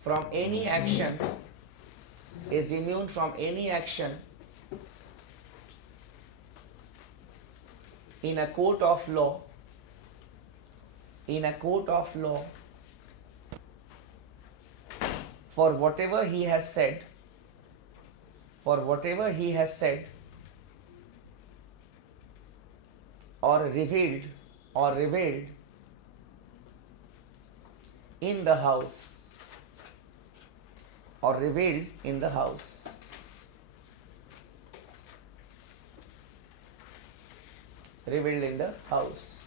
from any action, is immune from any action in a court of law, in a court of law, for whatever he has said, for whatever he has said or revealed in the house, or revealed in the house. Revealed in the house.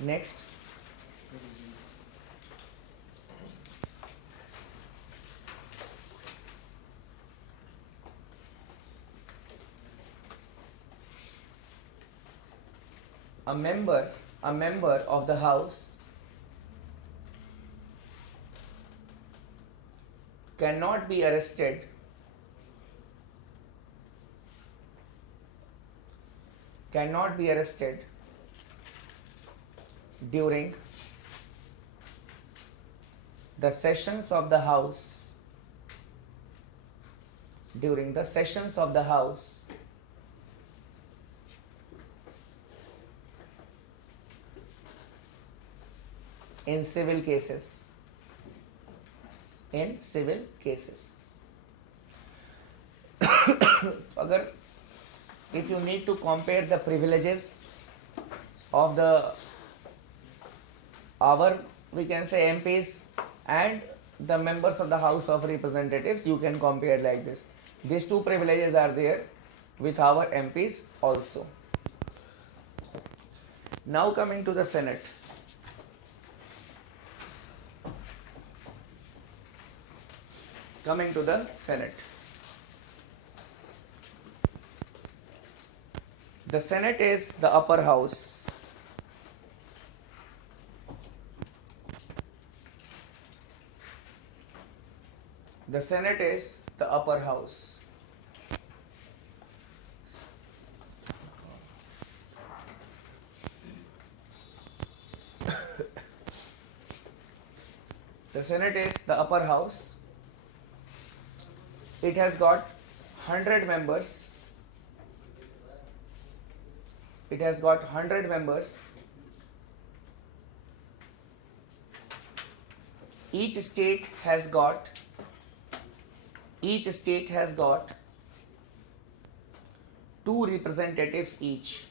Next. A member of the house cannot be arrested during the sessions of the house, in civil cases. Agar, if you need to compare the privileges of our, we can say, MPs and the members of the House of Representatives, you can compare like this. These two privileges are there with our MPs also. Now coming to the Senate. Coming to the Senate. The Senate is the upper house. The Senate is the upper house. The Senate is the upper house. It has got 100 members. It has got 100 members. Each state has got 2 representatives each.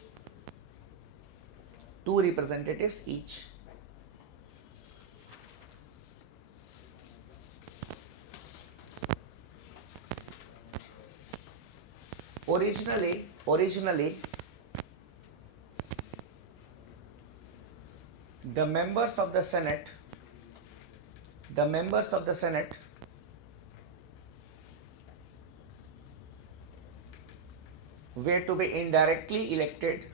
Originally, the members of the Senate were to be indirectly elected.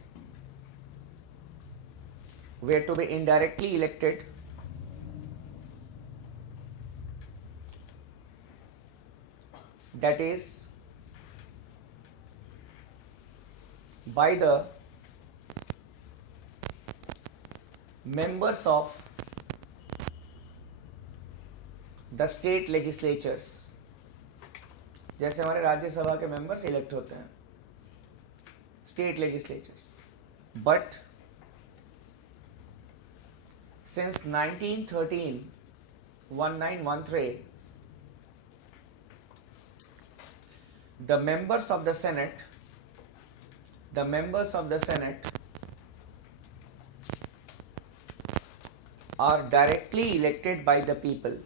That is, by the members of the state legislatures. जैसे हमारे राज्यसभा के members elect होते हैं, state legislatures. But since 1913, the members of the Senate are directly elected by the people.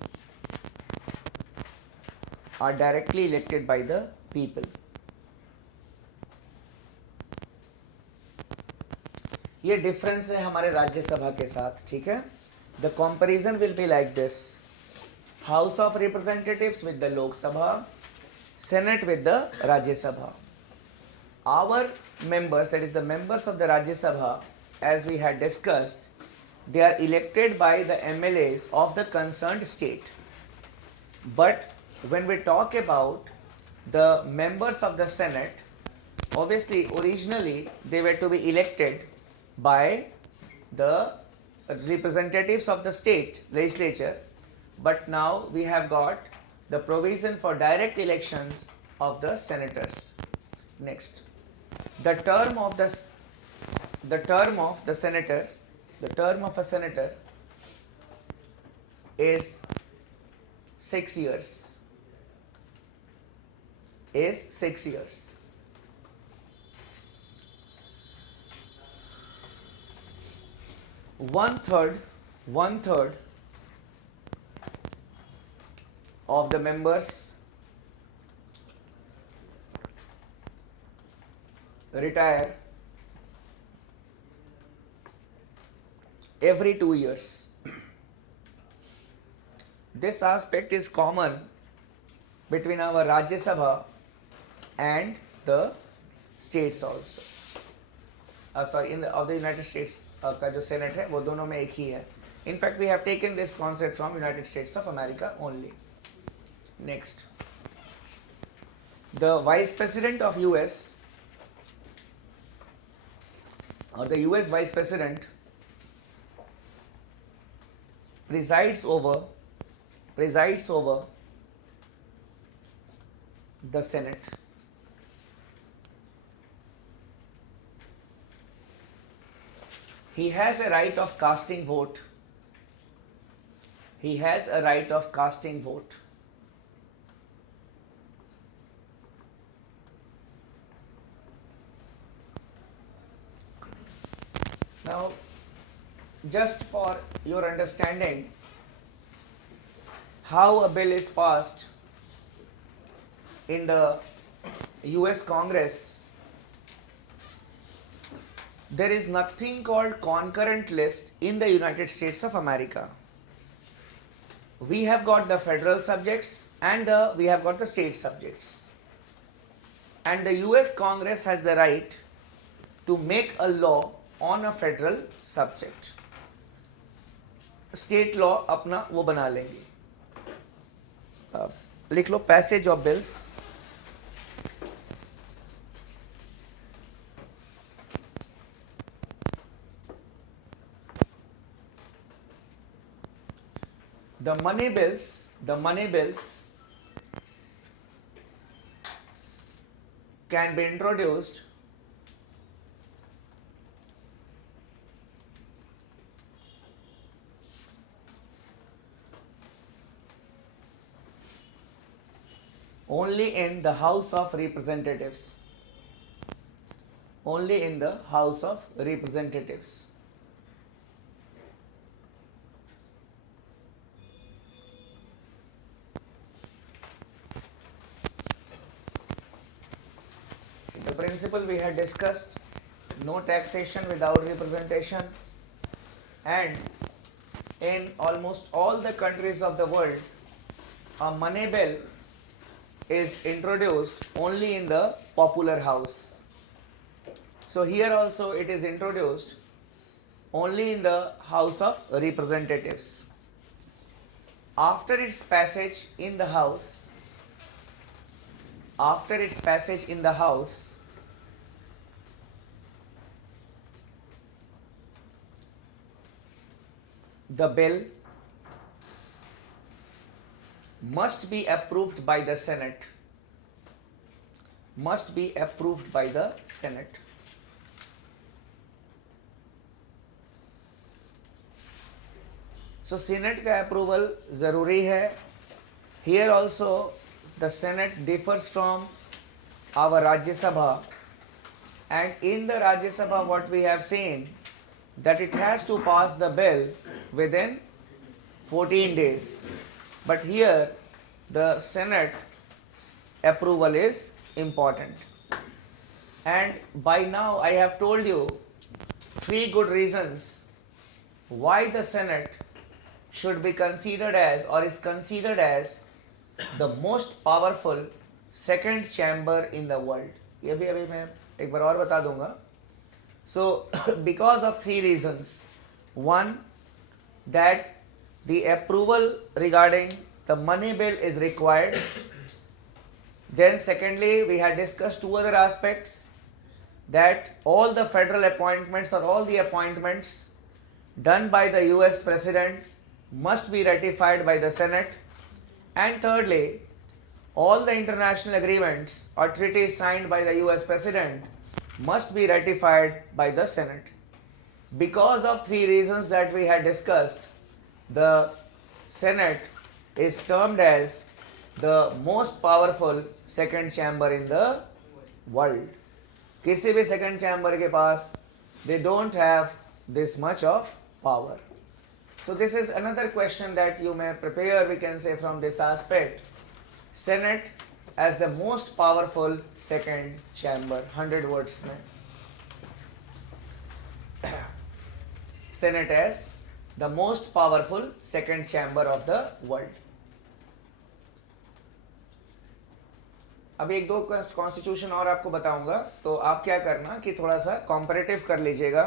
ये difference है हमारे राज्यसभा के साथ, ठीक है. The comparison will be like this: house of representatives with the लोक सभा, senate with the Rajya Sabha. Our members, that is the members of the Rajya Sabha, as we had discussed, they are elected by the MLAs of the concerned state. But when we talk about the members of the Senate, obviously originally they were to be elected by the representatives of the state legislature, but now we have got the provision for direct elections of the senators. Next, the term of the senator, the term of a senator is 6 years. Is 6 years. One third of the members retire every 2 years. This aspect is common between our Rajya Sabha and the states also. Of the United States का जो Senate है वो दोनों में एक ही है. In fact, we have taken this concept from United States of America only. Next, the Vice President of US or the US Vice President presides over the Senate. He has a right of casting vote. He has a right of casting vote. Now, just for your understanding, how a bill is passed in the US Congress, there is nothing called concurrent list in the United States of America. We have got the federal subjects and we have got the state subjects. And the US Congress has the right to make a law on a federal subject. State law अपना वो बना लेंगे. लिख लो passage of bills. The money bills can be introduced only in the House of Representatives. Only in the House of Representatives. The principle we had discussed, no taxation without representation, and in almost all the countries of the world, a money bill is introduced only in the popular house. So here also it is introduced only in the House of Representatives. After its passage in the House, the bill must be approved by the Senate. Must be approved by the Senate. So Senate का approval जरूरी है. Here also the Senate differs from our Rajya Sabha, and in the Rajya Sabha what we have seen that it has to pass the bill within 14 days. But here the Senate approval is important. And by now I have told you 3 good reasons why the Senate should be considered as or is considered as the most powerful second chamber in the world. ये भी अभी मैं एक बार और बता दूंगा. So because of 3 reasons. One, that the approval regarding the money bill is required. Then secondly, we had discussed 2 other aspects, that all the federal appointments or all the appointments done by the US President must be ratified by the Senate. And thirdly, all the international agreements or treaties signed by the US President must be ratified by the Senate. Because of three reasons that we had discussed, the Senate is termed as the most powerful second chamber in the world. किसी भी second chamber के पास they don't have this much of power. So this is another question that you may prepare, we can say, from this aspect. Senate as the most powerful second chamber, 100 words में. Senate as the most powerful second chamber of the world. अभी एक दो constitution और आपको बताऊंगा, तो आप क्या करना कि थोड़ा सा कॉम्परेटिव कर लीजिएगा.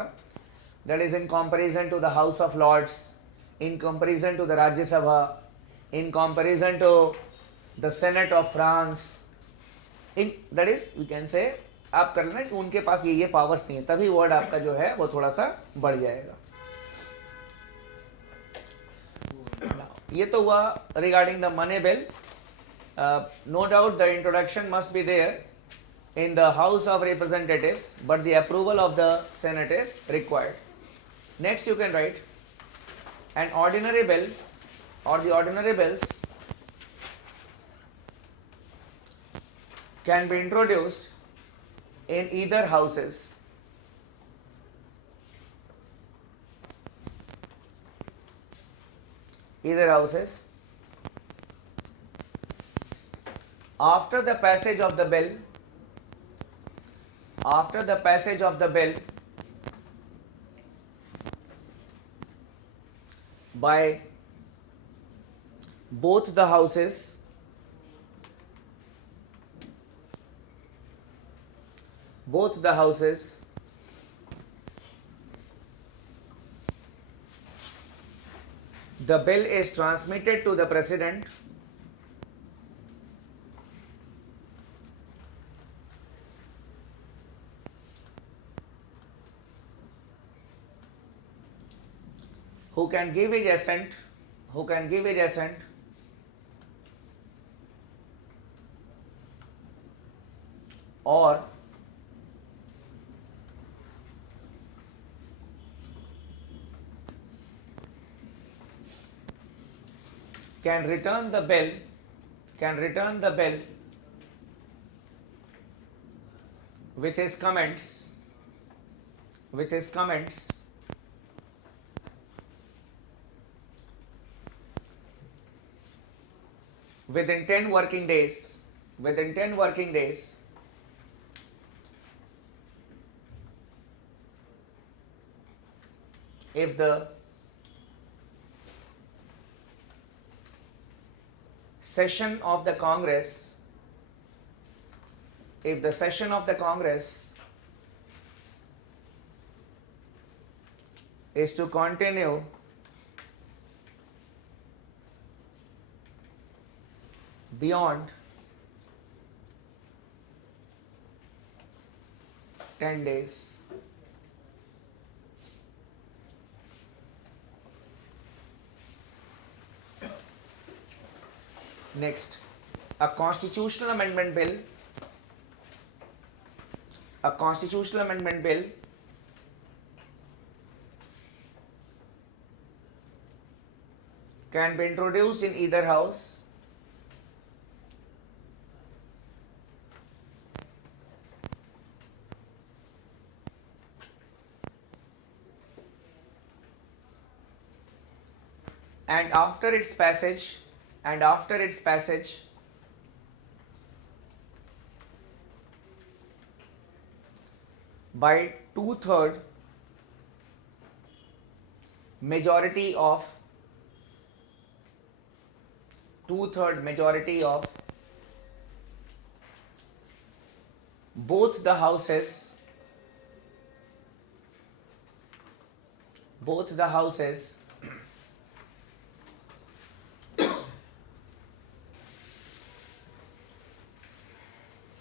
That is in comparison to the house of Lords, in comparison to the Rajya Sabha, in comparison to the senate of France, in that is we can say आप कर लेना कि उनके पास ये पावर्स नहीं है, तभी वर्ड आपका जो है वो थोड़ा सा बढ़ जाएगा. ये तो हुआ regarding the money bill. No doubt the introduction must be there in the House of Representatives, but the approval of the Senate is required. Next you can write an ordinary bill or the ordinary bills can be introduced in either houses. Either houses. After the passage of the bill, by both the houses, the bill is transmitted to the President who can give his assent, or can return the bill with his comments within 10 working days, if the session of the Congress is to continue beyond 10 days. Next, a constitutional amendment bill can be introduced in either house and after its passage by two-third majority of both the houses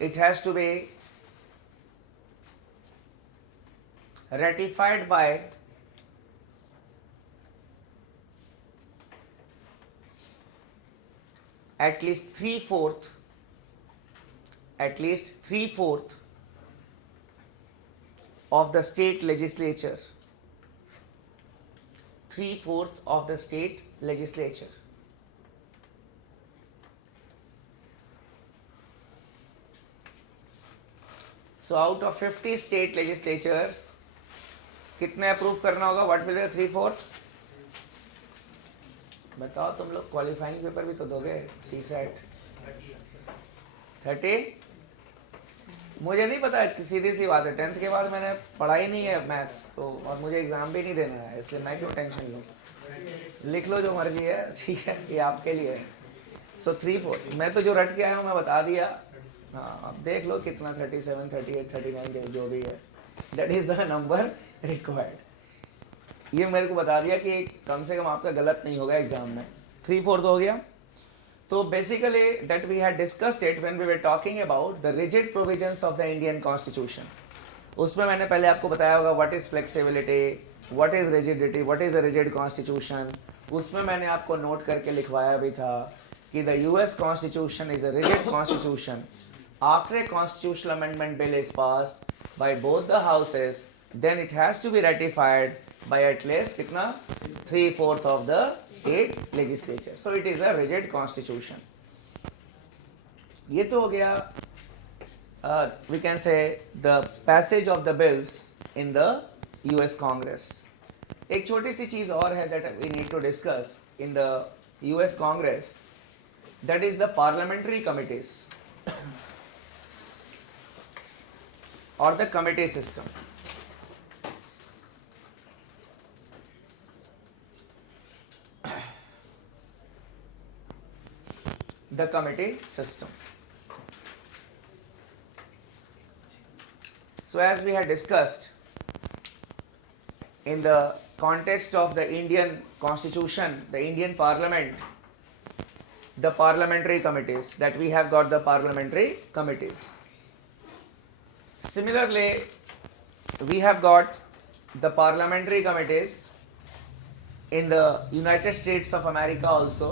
it has to be ratified by at least three-fourth of the state legislature. Three-fourth of the state legislature. So out of 50 state legislatures, कितने approve करना होगा? What will be 3/4? बताओ तुम लोग, qualifying paper भी तो दोगे, सी set 30? मुझे नहीं पता, सीधी सी बात है, 10th के बाद मैंने पढ़ा ही नहीं है मैथ्स तो, और मुझे एग्जाम भी नहीं देना है, इसलिए मैं क्यों टेंशन लूँ? लिख लो जो मर्जी है, ठीक है, ये आपके लिए है। सो 3/4 मैं तो जो रट के आया हूँ मैं बता दिया। हाँ, अब देख लो कितना, 37, 38, 39 जो भी है, that is the number required. ये मेरे को बता दिया कि कम से कम आपका गलत नहीं होगा एग्जाम में। 3/4 हो गया। तो basically that we had discussed it when we were talking about the rigid provisions of the Indian constitution. उसमें मैंने पहले आपको बताया होगा what is flexibility, what is rigidity, what is a rigid constitution. उसमें मैंने आपको नोट करके लिखवाया भी था कि the US constitution is a rigid constitution after a constitutional amendment bill is passed by both the houses, then it has to be ratified by at least कितना 3/4 of the state legislature. So it is a rigid constitution. ये तो हो गया we can say the passage of the bills in the US Congress. एक छोटी सी चीज और है that we need to discuss in the US Congress, that is the parliamentary committees or the committee system. The committee system. So as we had discussed in the context of the Indian Constitution, the Indian Parliament, the parliamentary committees, that we have got the parliamentary committees. Similarly, we have got the parliamentary committees in the United States of America also.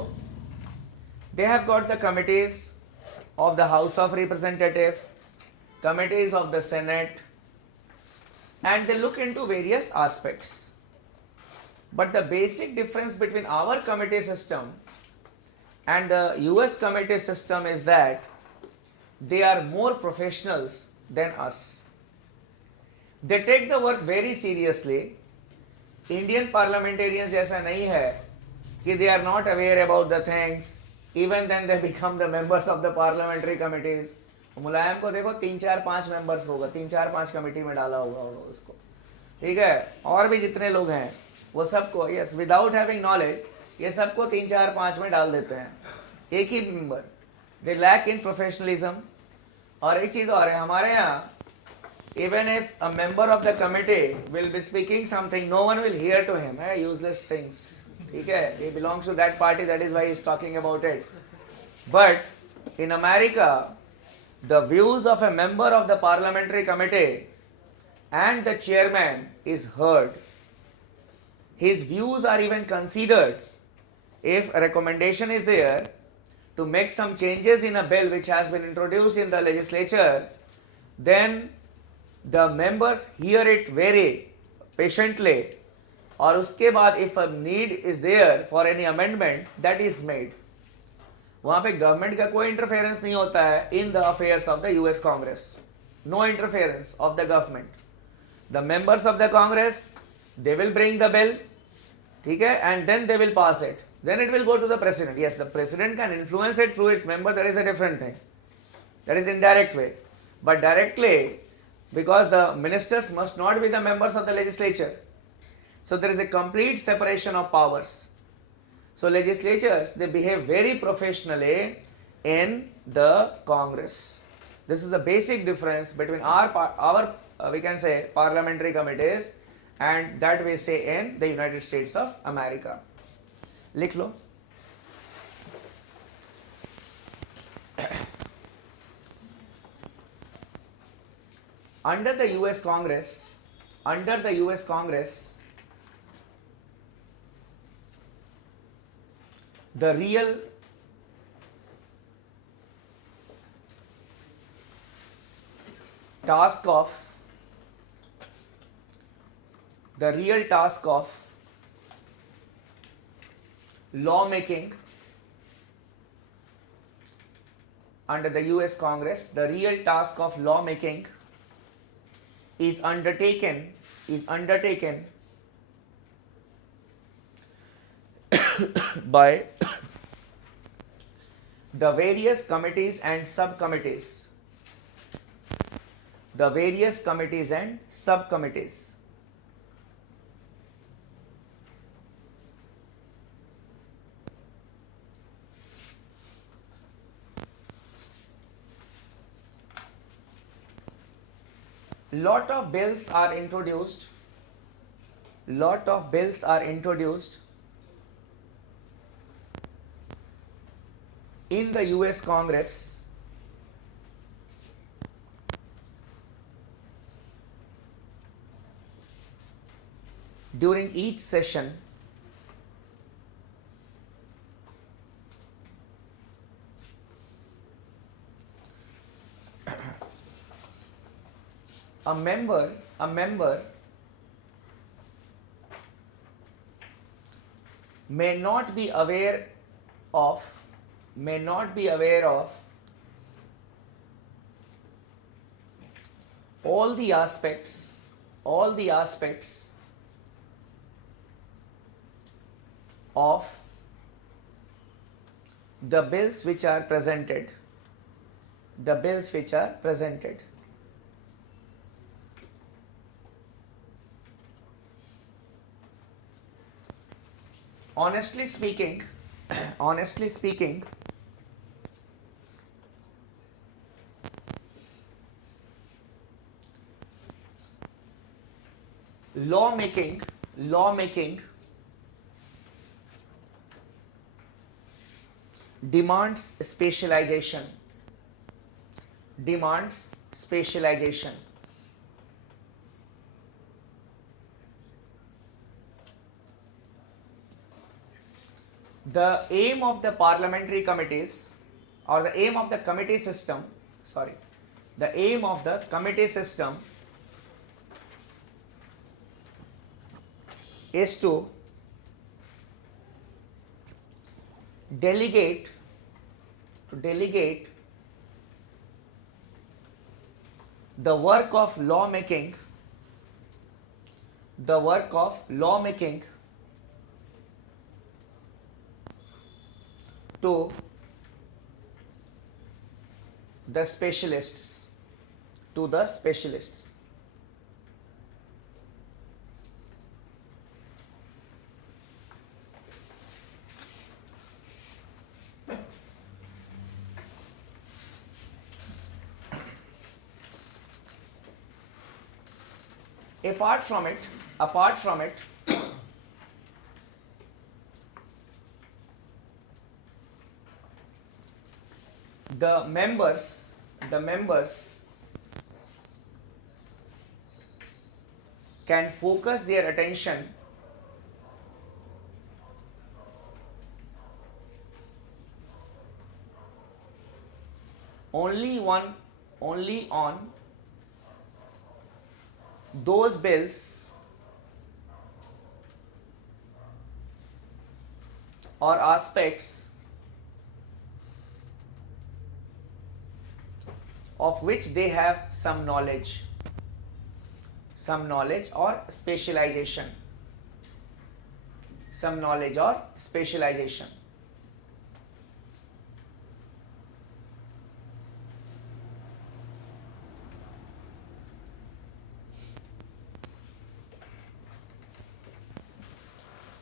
They have got the committees of the House of Representatives, committees of the Senate, and they look into various aspects. But the basic difference between our committee system and the US committee system is that they are more professionals than us. They take the work very seriously. Indian parliamentarians जैसा नहीं है कि they are not aware about the things. Even then they become the members of the parliamentary committees. मुलायम को देखो 3-4-5 members होगा, 3-4-5 committee में डाला होगा उसको, ठीक है, और भी जितने लोग हैं वो सबको, यस, विदाउट हैविंग नॉलेज ये सबको 3-4-5 में डाल देते हैं, एक ही member. They lack in professionalism. और एक चीज और है हमारे यहाँ, even if a member of the committee will be speaking something, no one will hear to him, useless things, ठीक है, he belongs to that party, that is why he is talking about it. But in America, the views of a member of the parliamentary committee and the chairman is heard. His views are even considered. If a recommendation is there to make some changes in a bill which has been introduced in the legislature, then the members hear it very patiently. और उसके बाद if a need is there for any amendment, that is made. वहां पे government का कोई interference नहीं होता है in the affairs of the US Congress. No interference of the government. The members of the Congress, they will bring the bill, ठीक है, and then they will pass it. Then it will go to the president. Yes, the president can influence it through its member. That is a different thing. That is indirect way. But directly, because the ministers must not be the members of the legislature. So there is a complete separation of powers. So legislatures, they behave very professionally in the Congress. This is the basic difference between our we can say parliamentary committees and that we say in the United States of America. लिख लो. Under the US Congress, the real task of the real task of lawmaking under the US Congress, the real task of lawmaking is undertaken by the various committees and subcommittees. The various committees and subcommittees. Lot of bills are introduced in the US Congress during each session. A member may not be aware of all the aspects of the bills which are presented. Honestly speaking, lawmaking demands specialization. The aim of the parliamentary committees, or the aim of the committee system, is to delegate the work of lawmaking to the specialists. Apart from it, the members can focus their attention only on those bills or aspects of which they have some knowledge or specialization.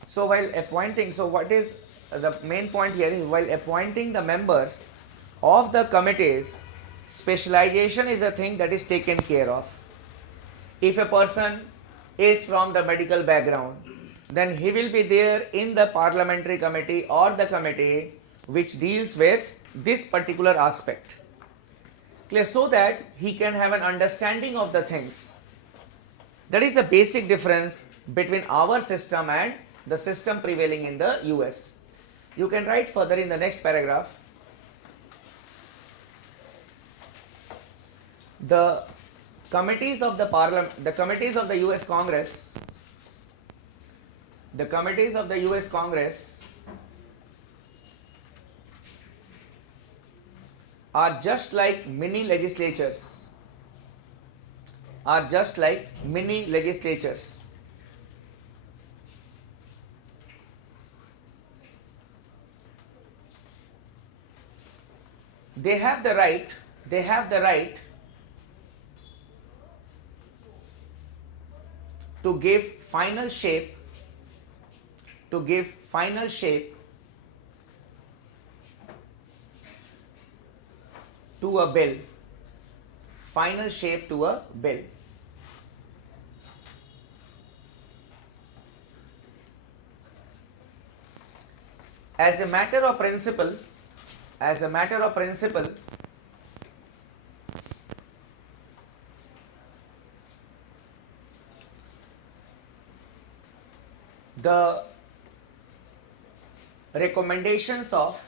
So while appointing, so what is the main point here is, while appointing the members of the committees, specialization is a thing that is taken care of. If a person is from the medical background, then he will be there in the parliamentary committee or the committee which deals with this particular aspect. Clear? So that he can have an understanding of the things. That is the basic difference between our system and the system prevailing in the US. You can write further in the next paragraph. The committees of the parliament, the committees of the US Congress, the committees of the US Congress are just like mini legislatures, are just like mini legislatures. They have the right to give final shape, to give final shape to a bill, final shape to a bill. As a matter of principle, as a matter of principle, the recommendations of,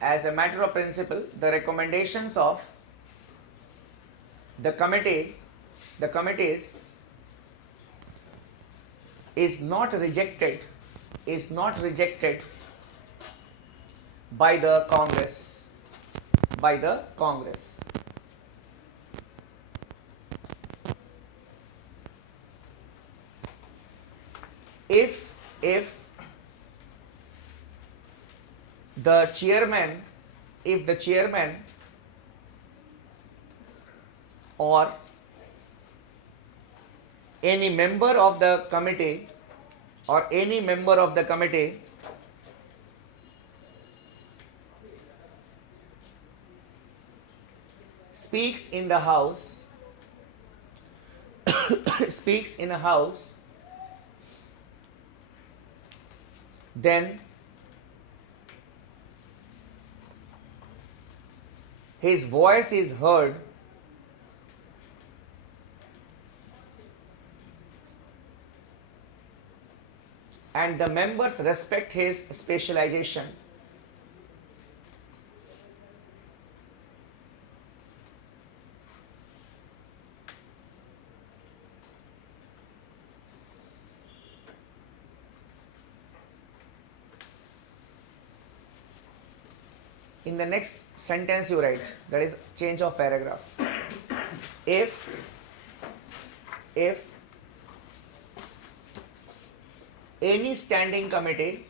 as a matter of principle, the recommendations of the committees is not rejected by the Congress, if the chairman or any member of the committee speaks in the house speaks in a house, then his voice is heard and the members respect his specialization. In the next sentence you write, that is change of paragraph. If any standing committee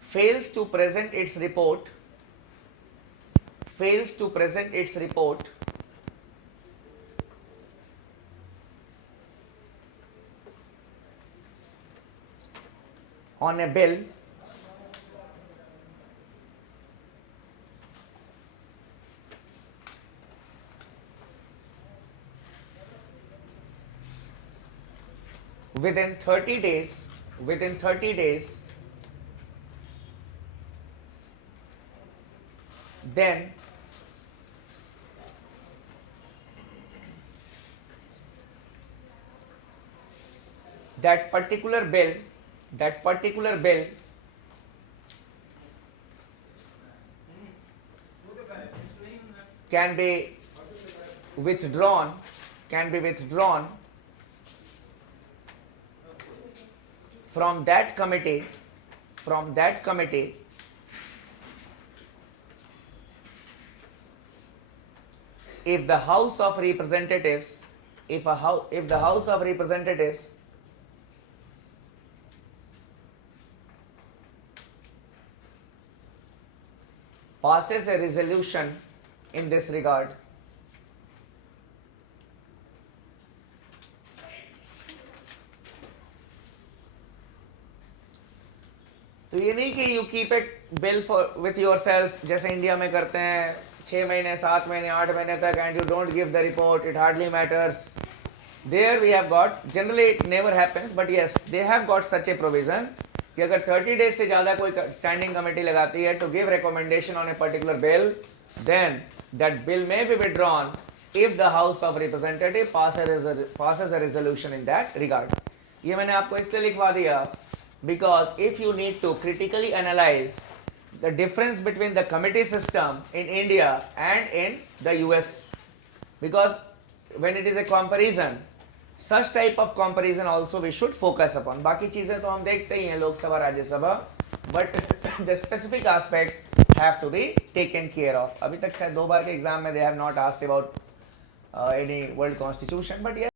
fails to present its report on a bill within 30 days, then that particular bill can be withdrawn from that committee if the House of Representatives passes a resolution in this regard. तो ये नहीं कि you keep it bill for with your self जैसे India में करते हैं 6 महीने 7 महीने 8 महीने तक and you don't give the report, it hardly matters. There we have got, generally it never happens, but yes they have got such a provision कि अगर 30 डेज से ज़्यादा कोई स्टैंडिंग कमेटी लगाती है to give recommendation on a particular bill, then that bill may be withdrawn if the House of Representatives passes a resolution in that regard. ये मैंने आपको इसलिए लिखवा दिया because if you need to critically analyze the difference between the committee system in India and in the US, because when it is a comparison, such type of comparison also we should focus upon. बाकी चीजें तो हम देखते ही हैं Lok Sabha Rajya Sabha, but the specific aspects have to be taken care of. अभी तक शायद 2 बार के एग्जाम में they have not asked about any world constitution, but yes